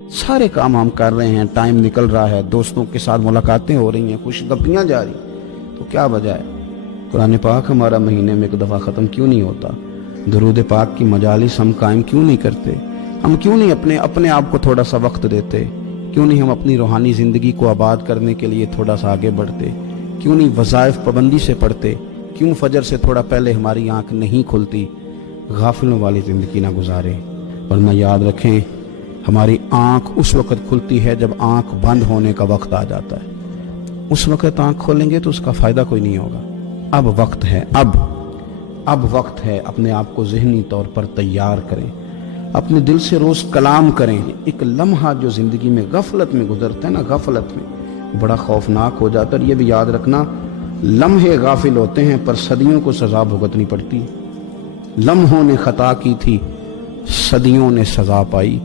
سارے کام ہم کر رہے ہیں، ٹائم نکل رہا ہے، دوستوں کے ساتھ ملاقاتیں ہو رہی ہیں، خوش گپیاں جاری، تو کیا وجہ ہے قرآن پاک ہمارا مہینے میں ایک دفعہ ختم کیوں نہیں ہوتا؟ درود پاک کی مجالس ہم قائم کیوں نہیں کرتے؟ ہم کیوں نہیں اپنے آپ کو تھوڑا سا وقت دیتے؟ کیوں نہیں ہم اپنی روحانی زندگی کو آباد کرنے کے لیے تھوڑا سا آگے بڑھتے؟ کیوں نہیں وظائف پابندی سے پڑھتے؟ کیوں فجر سے تھوڑا پہلے ہماری آنکھ نہیں کھلتی؟ غافلوں والی زندگی نہ گزارے، ورنہ یاد رکھیں ہماری آنکھ اس وقت کھلتی ہے جب آنکھ بند ہونے کا وقت آ جاتا ہے۔ اس وقت آنکھ کھولیں گے تو اس کا فائدہ کوئی نہیں ہوگا۔ اب وقت ہے، اب وقت ہے، اپنے آپ کو ذہنی طور پر تیار کریں، اپنے دل سے روز کلام کریں۔ ایک لمحہ جو زندگی میں غفلت میں گزرتا ہے نا، غفلت میں بڑا خوفناک ہو جاتا ہے۔ یہ بھی یاد رکھنا، لمحے غافل ہوتے ہیں پر صدیوں کو سزا بھگتنی پڑتی۔ لمحوں نے خطا کی تھی، صدیوں نے سزا پائی۔